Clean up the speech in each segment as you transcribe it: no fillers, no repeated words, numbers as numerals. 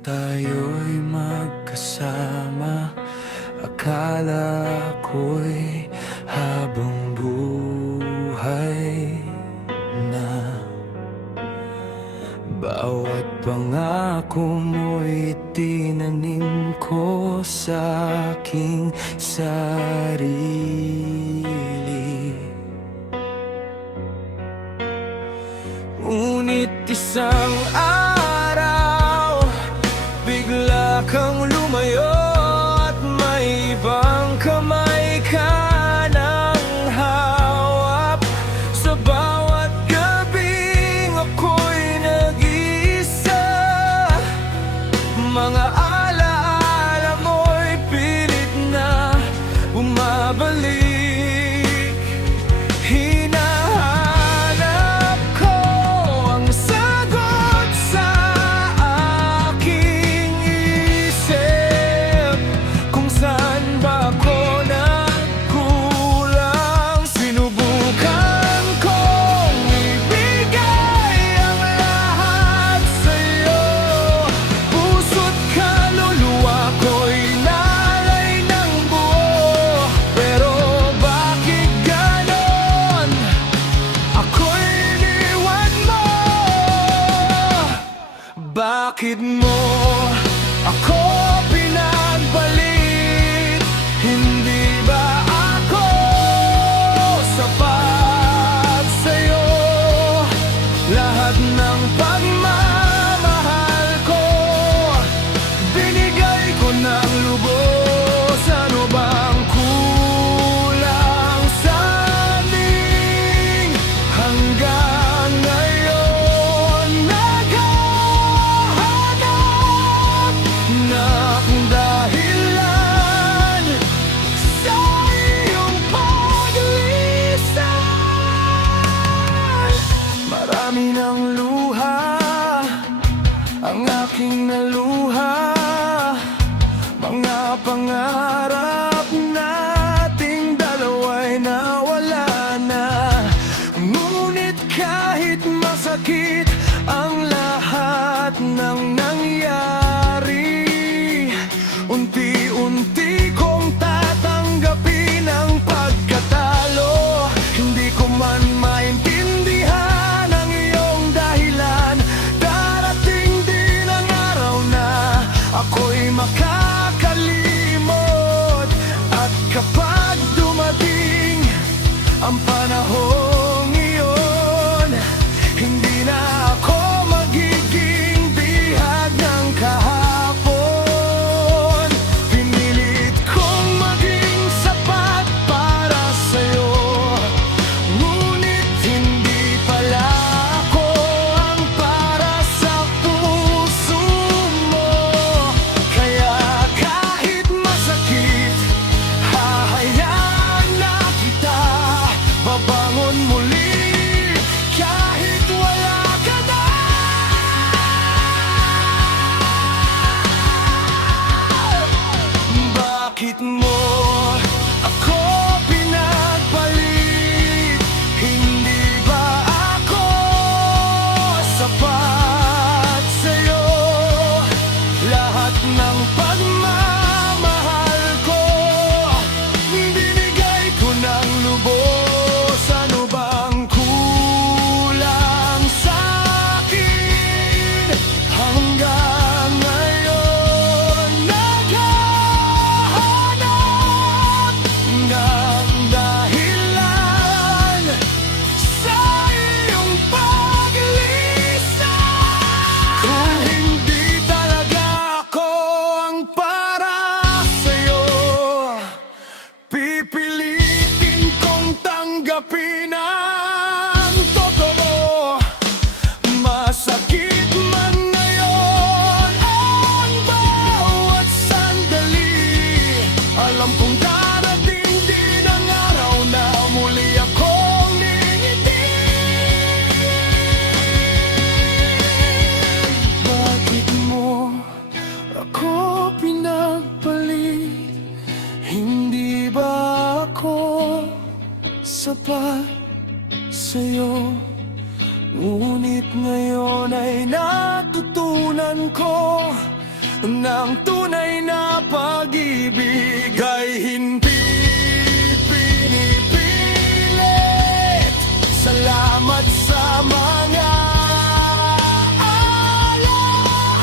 tayo'y magkasama, akala ko'y habang buhay na. Bawat pangako mo'y tinanim ko sa aking sarili. Ngunit isang araw, bigla kang lumayo at may ibang kamay ka nang hawak. Sa bawat gabing ako'y nag-iisa, mga alaala mo'y pilit na bumabalik. Bakit mo ako pinagbalit? Hindi ba ako sapat sa'yo? Lahat ng pagmamahal ko binigay ko ng lubos. Ano bang kulang sa amin hanggang ngayon? Dahilan sa iyong paglisan. Marami ng luha ang aking naluha, mga pangarap nating dalawa'y nawala na. Ngunit kahit masakit ang lahat ng nangyari, unti-unti kong tatanggapin ang pagkatalo. Hindi ko man maintindihan ang iyong dahilan. Darating din ang araw na ako'y makakalimot. At kapag dumating ang panahong iyon, hindi na ako magiging bihag ng kahapon. Pinilit kong maging sapat para sa'yo, ngunit hindi pala ako ang para sa puso mo. Kaya kahit masakit, hahayaan na kita babangon muli kahit wala ka na. Bakit mo ako pinagpalit? Hindi ba ako sapat sa'yo? Lahat ng pagmamahal ko binigay ko ng lubos. Ano bang kulang sa akin hanggang ngayon? Naghahanap ng dahilan sa iyong paglisan. Kung hindi talaga ako ang para sa'yo, pipilitin kong tanggapin ang totoo. Masakit man ngayon ang bawat sandali, alam kong darating din ang araw na muli akong lingiti. Bakit mo ako pinagpalit? Hindi ba ako sapat sa'yo? Ngunit ngayon ay natutunan ko ng tunay na pag-ibig ay hindi pinipilit. Salamat sa mga alaala,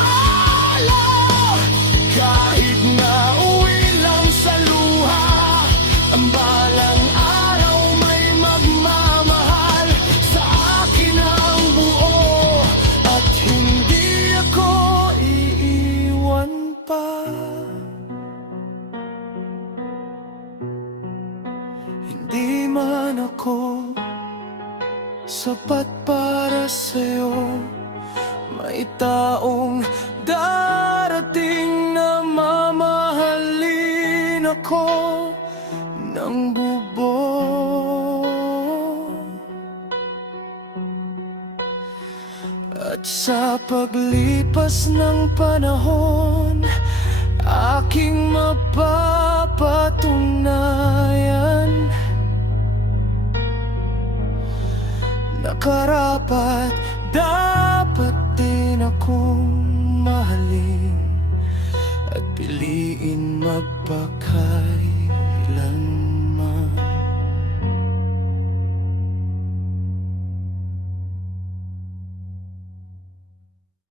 kahit na uwi lang sa luha. Ang balang araw may magmamahal sa akin ang buo, at hindi ako iiwan pa. Hindi man ako sapat para sa'yo, may taong darating na mamahalin ako ng buo. At sa paglipas ng panahon, aking mapapatunayan na karapat dapat din ako